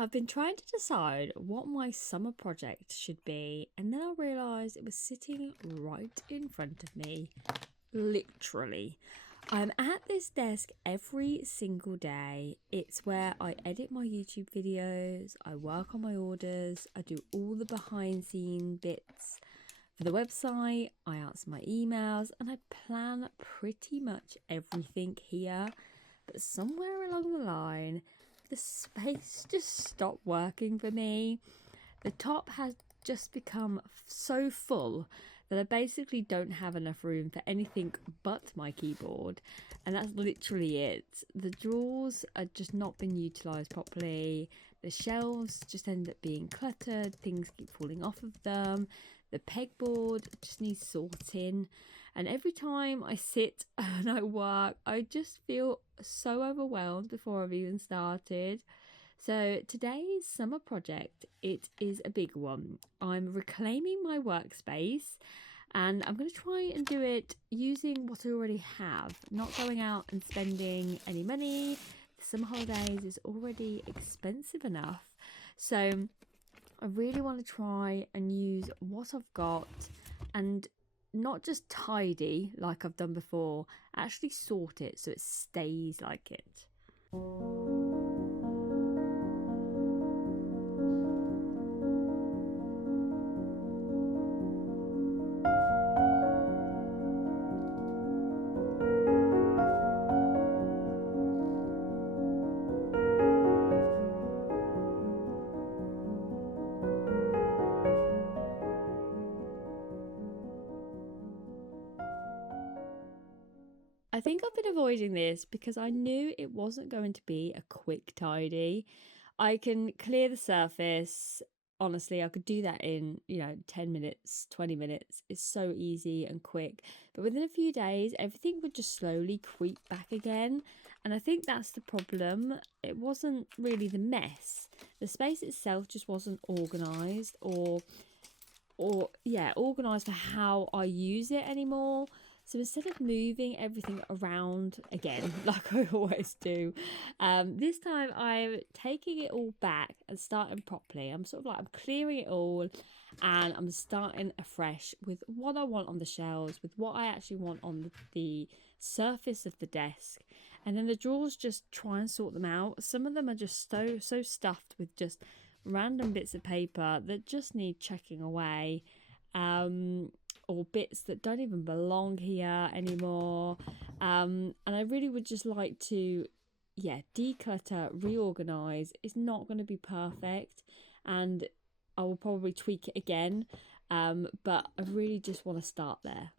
I've been trying to decide what my summer project should be, and then I realised it was sitting right in front of me. Literally. I'm at this desk every single day. It's where I edit my YouTube videos, I work on my orders, I do all the behind scene bits for the website, I answer my emails, and I plan pretty much everything here. But somewhere along the line, the space just stopped working for me. The top has just become so full that I basically don't have enough room for anything but my keyboard, and that's literally it. The drawers are just not been utilised properly. The shelves just end up being cluttered, things keep falling off of them. The pegboard just needs sorting, and every time I sit and I work, I just feel so overwhelmed before I've even started. So today's summer project, it is a big one. I'm reclaiming my workspace, and I'm going to try and do it using what I already have, not going out and spending any money. The summer holidays is already expensive enough. So I really want to try and use what I've got and not just tidy like I've done before, actually sort it so it stays like it. I think I've been avoiding this because I knew it wasn't going to be a quick tidy. I can clear the surface. Honestly, I could do that in, 10 minutes, 20 minutes. It's so easy and quick. But within a few days, everything would just slowly creep back again. And I think that's the problem. It wasn't really the mess. The space itself just wasn't organised or organised for how I use it anymore. So instead of moving everything around again, like I always do, this time I'm taking it all back and starting properly. I'm I'm clearing it all and I'm starting afresh with what I want on the shelves, with what I actually want on the surface of the desk. And then the drawers, just try and sort them out. Some of them are just so stuffed with just random bits of paper that just need chucking away. Or bits that don't even belong here anymore. And I really would just like to, declutter, reorganize. It's not going to be perfect, and I will probably tweak it again. But I really just want to start there.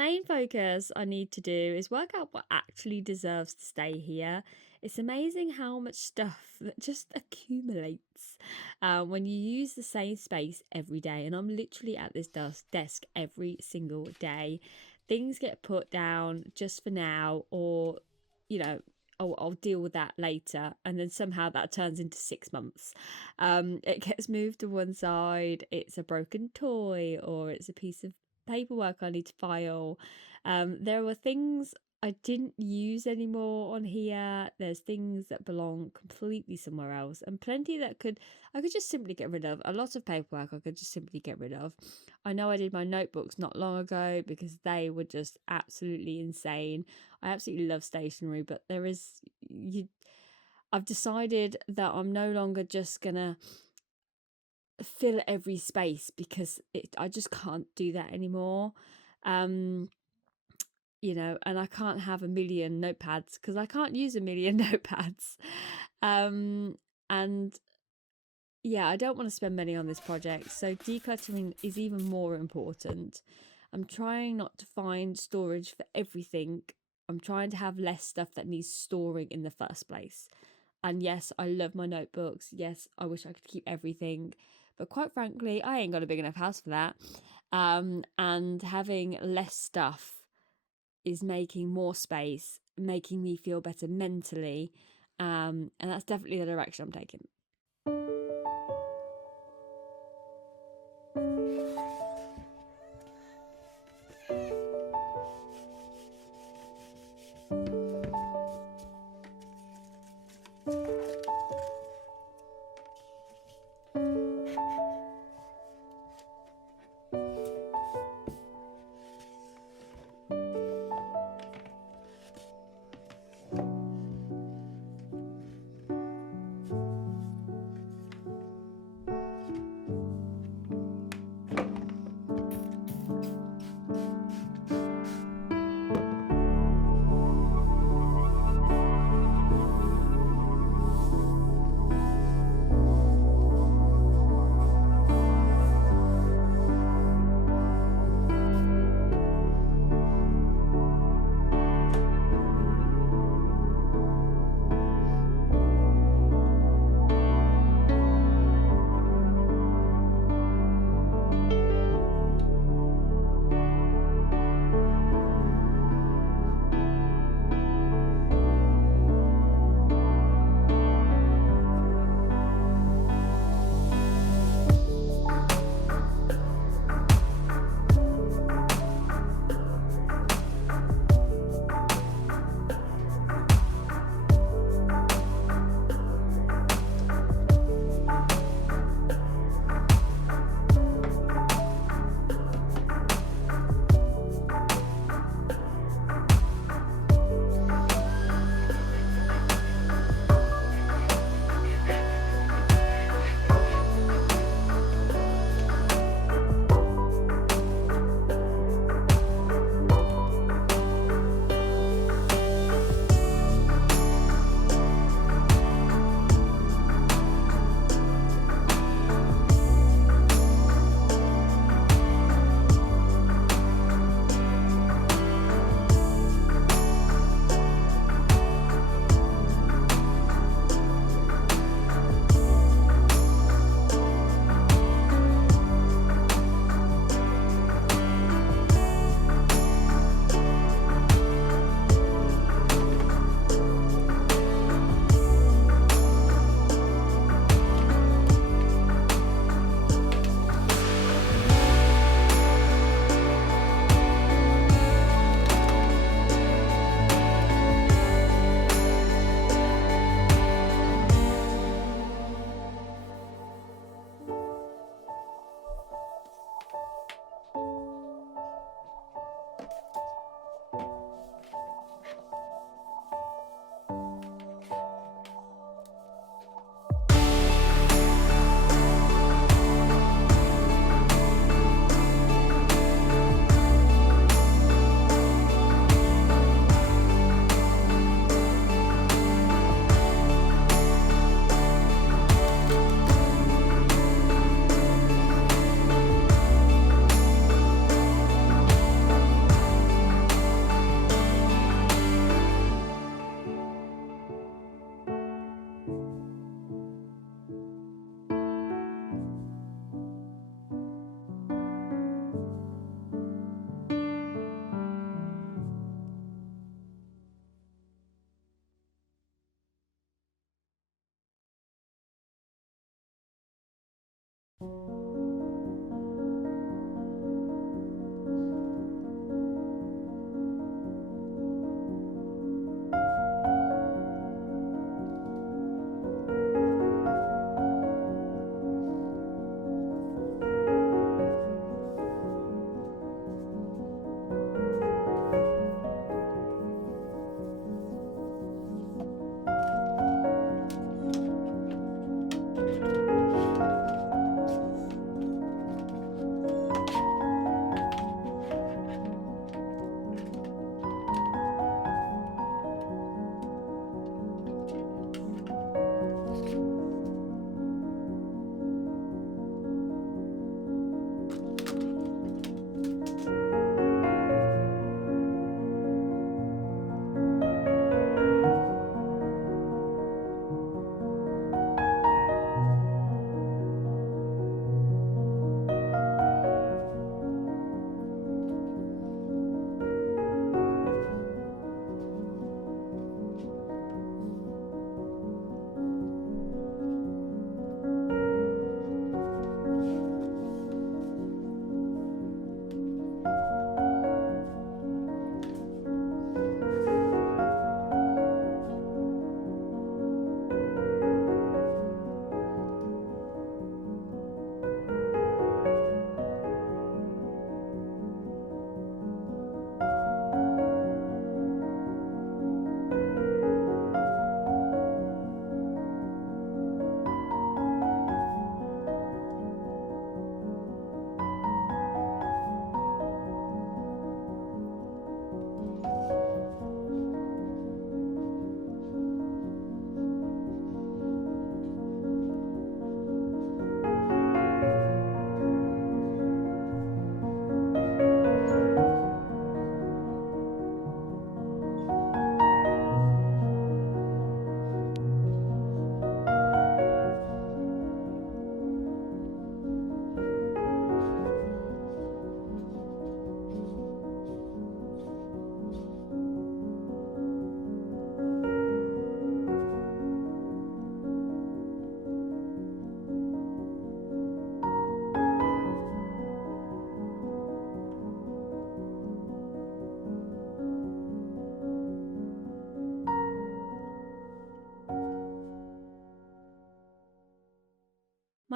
main focus I need to do is work out what actually deserves to stay here. It's amazing how much stuff that just accumulates when you use the same space every day. And I'm literally at this desk every single day. Things get put down just for now, or, I'll deal with that later. And then somehow that turns into 6 months. It gets moved to one side. It's a broken toy, or it's a piece of paperwork I need to file. There were things I didn't use anymore on here. There's things that belong completely somewhere else, and plenty that I could just simply get rid of. A lot of paperwork I could just simply get rid of. I know I did my notebooks not long ago because they were just absolutely insane. I absolutely love stationery, but I've decided that I'm no longer just gonna fill every space because I just can't do that anymore. And I can't have a million notepads because I can't use a million notepads. And yeah, I don't want to spend money on this project, so decluttering is even more important. I'm trying not to find storage for everything. I'm trying to have less stuff that needs storing in the first place. And yes, I love my notebooks. Yes, I wish I could keep everything. But quite frankly, I ain't got a big enough house for that. And having less stuff is making more space, making me feel better mentally. And that's definitely the direction I'm taking.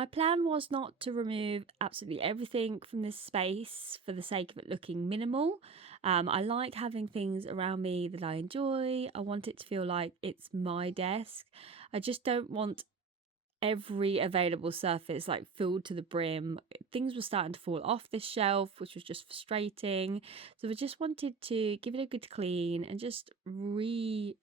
My plan was not to remove absolutely everything from this space for the sake of it looking minimal. I like having things around me that I enjoy. I want it to feel like it's my desk. I just don't want every available surface like filled to the brim. Things were starting to fall off this shelf, which was just frustrating. So I just wanted to give it a good clean and just move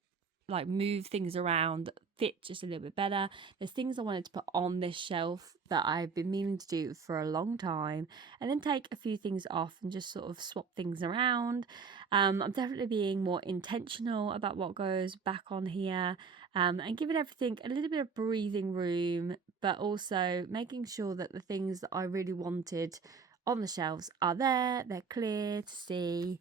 things around that fit just a little bit better. There's things I wanted to put on this shelf that I've been meaning to do for a long time, and then take a few things off and just sort of swap things around. I'm definitely being more intentional about what goes back on here, and giving everything a little bit of breathing room, but also making sure that the things that I really wanted on the shelves are there, they're clear to see.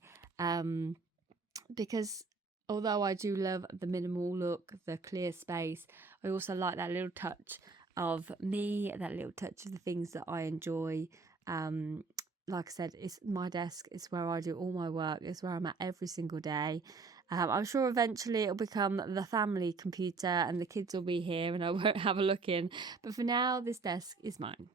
Because although I do love the minimal look, the clear space, I also like that little touch of me, that little touch of the things that I enjoy. Like I said, it's my desk, it's where I do all my work, it's where I'm at every single day. I'm sure eventually it'll become the family computer and the kids will be here and I won't have a look in. But for now, this desk is mine.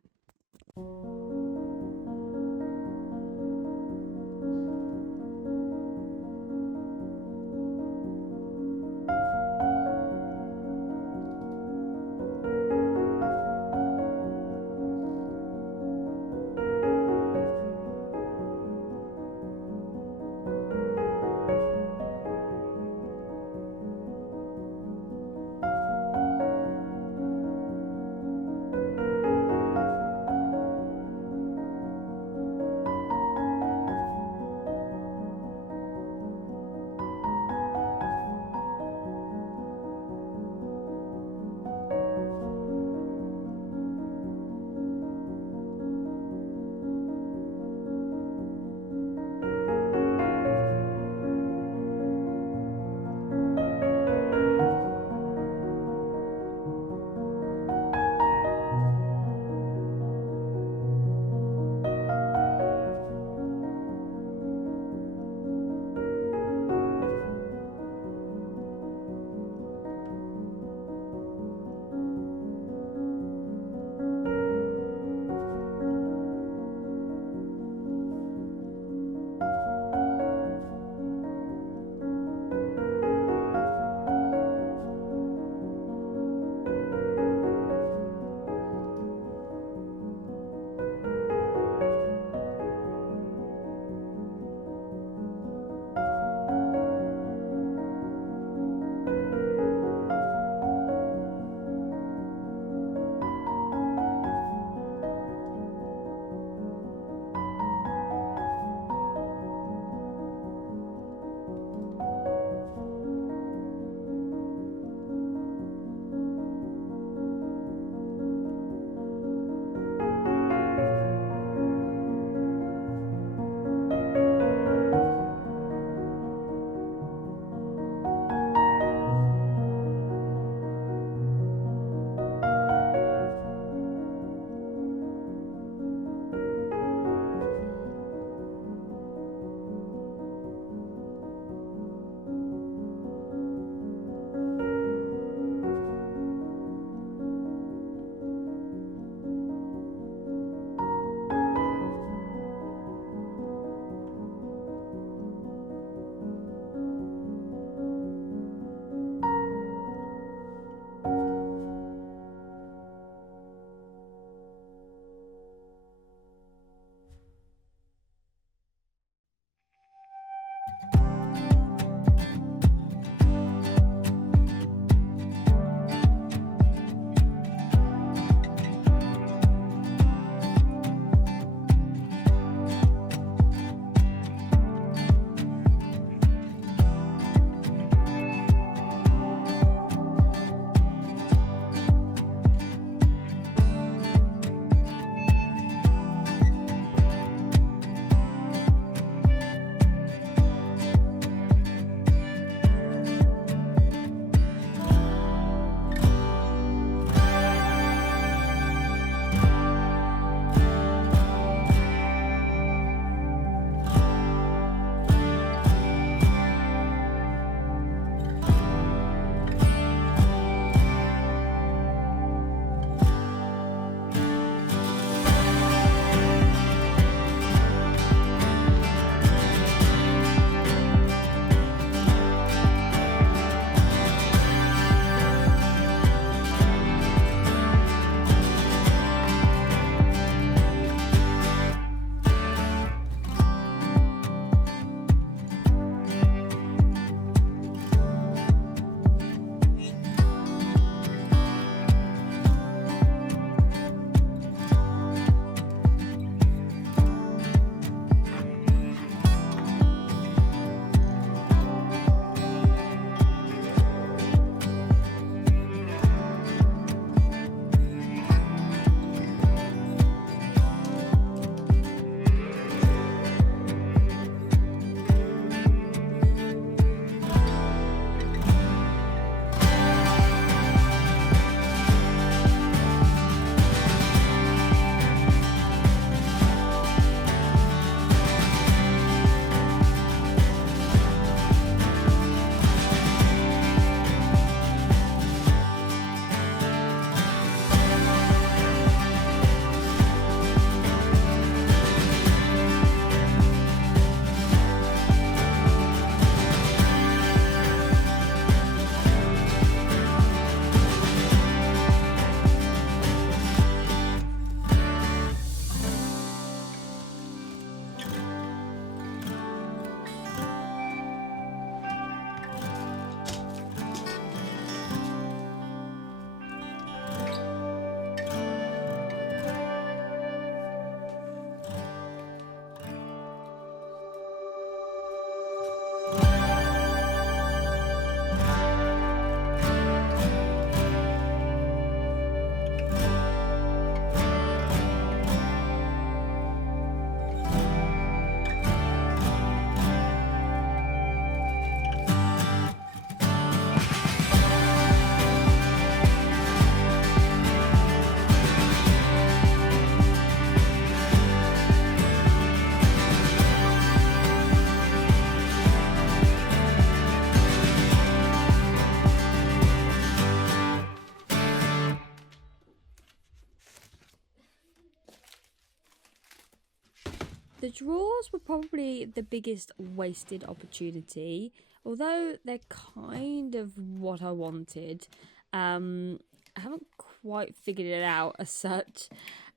drawers were probably the biggest wasted opportunity, although they're kind of what I wanted. I haven't quite figured it out as such.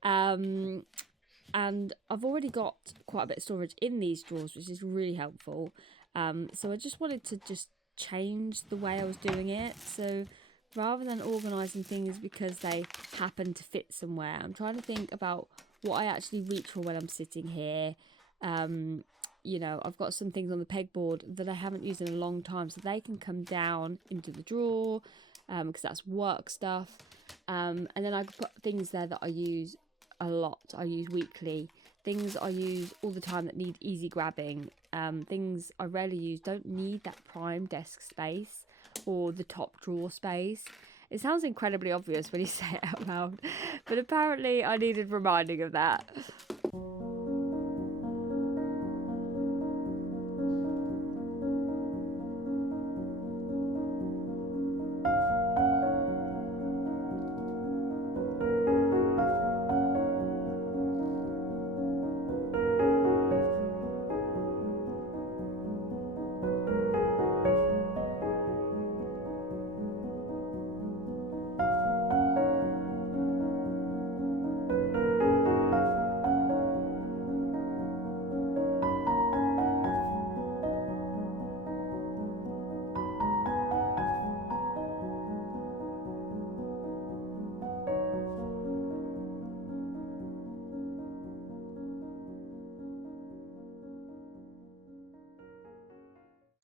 And I've already got quite a bit of storage in these drawers, which is really helpful. So I just wanted to just change the way I was doing it. So rather than organising things because they happen to fit somewhere, I'm trying to think about what I actually reach for when I'm sitting here. I've got some things on the pegboard that I haven't used in a long time, so they can come down into the drawer because that's work stuff. And then I put things there that I use a lot. I use weekly. Things I use all the time that need easy grabbing. Things I rarely use don't need that prime desk space or the top drawer space. It sounds incredibly obvious when you say it out loud, but apparently I needed reminding of that.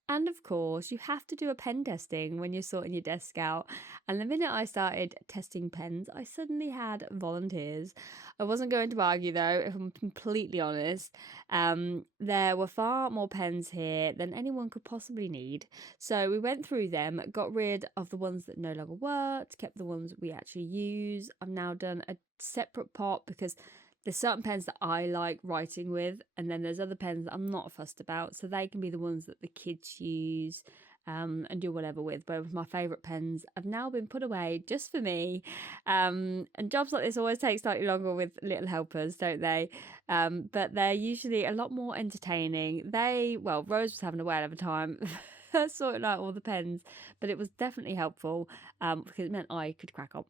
And of course, you have to do a pen testing when you're sorting your desk out. And the minute I started testing pens, I suddenly had volunteers. I wasn't going to argue though, if I'm completely honest. There were far more pens here than anyone could possibly need. So we went through them, got rid of the ones that no longer worked, kept the ones we actually use. I've now done a separate pot because there's certain pens that I like writing with, and then there's other pens that I'm not fussed about, so they can be the ones that the kids use and do whatever with. Both my favourite pens have now been put away just for me. And jobs like this always take slightly longer with little helpers, don't they? But they're usually a lot more entertaining. Rose was having a whale of a time sorting out all the pens, but it was definitely helpful because it meant I could crack on.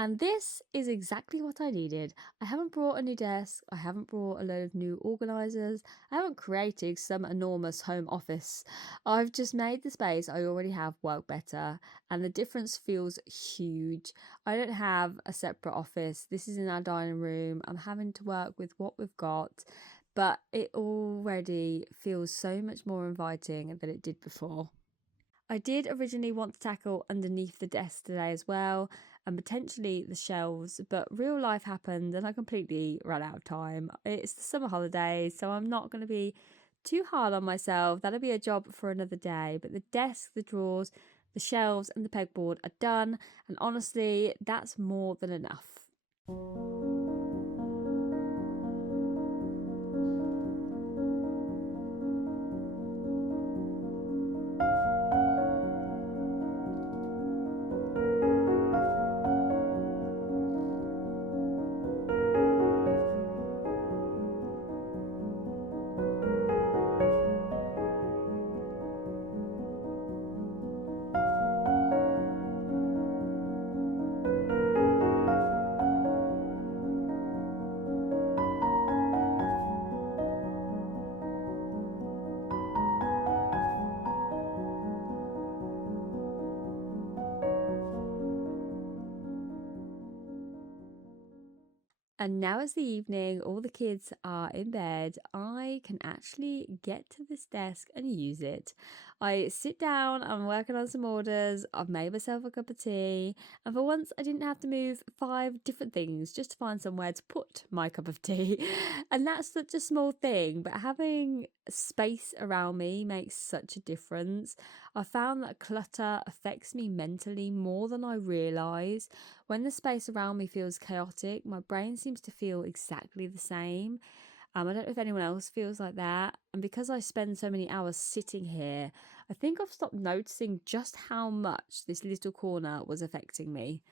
And this is exactly what I needed. I haven't brought a new desk, I haven't brought a load of new organisers, I haven't created some enormous home office. I've just made the space I already have work better, and the difference feels huge. I don't have a separate office, this is in our dining room. I'm having to work with what we've got, but it already feels so much more inviting than it did before. I did originally want to tackle underneath the desk today as well, and potentially the shelves, but real life happened and I completely ran out of time. It's the summer holidays, so I'm not going to be too hard on myself. That'll be a job for another day. But the desk, the drawers, the shelves, and the pegboard are done, and honestly, that's more than enough. And now it's the evening, all the kids are in bed. I can actually get to this desk and use it. I sit down, I'm working on some orders, I've made myself a cup of tea, and for once I didn't have to move 5 different things just to find somewhere to put my cup of tea. And that's such a small thing, but having space around me makes such a difference. I found that clutter affects me mentally more than I realise. When the space around me feels chaotic, my brain seems to feel exactly the same. I don't know if anyone else feels like that. And because I spend so many hours sitting here, I think I've stopped noticing just how much this little corner was affecting me.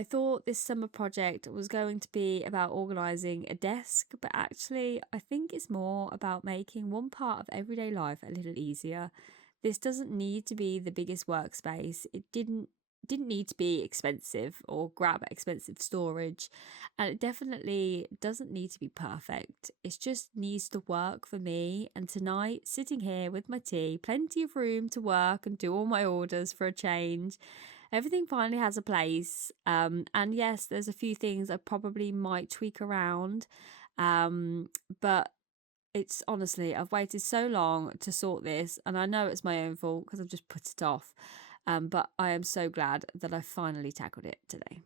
I thought this summer project was going to be about organising a desk, but actually, I think it's more about making one part of everyday life a little easier. This doesn't need to be the biggest workspace. It didn't need to be expensive or grab expensive storage, and it definitely doesn't need to be perfect. It just needs to work for me. And tonight, sitting here with my tea, plenty of room to work and do all my orders for a change. Everything finally has a place. And yes, there's a few things I probably might tweak around. But it's honestly, I've waited so long to sort this, and I know it's my own fault because I've just put it off. But I am so glad that I finally tackled it today.